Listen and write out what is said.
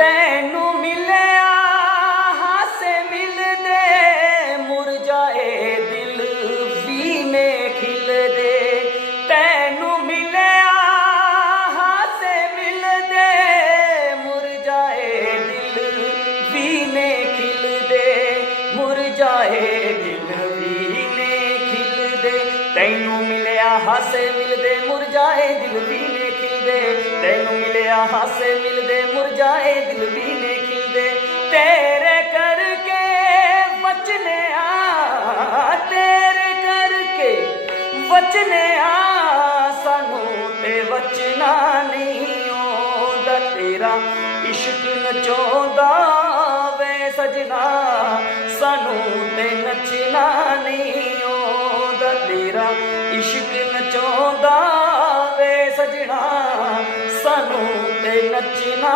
तैनू मिलिया हासे मिलदे मुरझाए दिल भी ने खिलदे। तैनू मिलिया हासे मिलदे मुरझाए दिल भी ने खिलदे मुरझाए दिल भी ने खिलदे। तैनू मिलिया हासे मिलदे मुरझाए दिल भी ने खिलदे। तैनू मिलिया हासे मिलदे मुरझाए दिल भी ने खिलदे। तेरे करके बचने तेरे करके बचने सानू ते बचना नहीं आउंदा। तेरा इश्क नचौंदा वे सजना सानू ते नचना नहीं आउंदा। तेरा इश्क नचौंदा वे सजना सानू ते नचना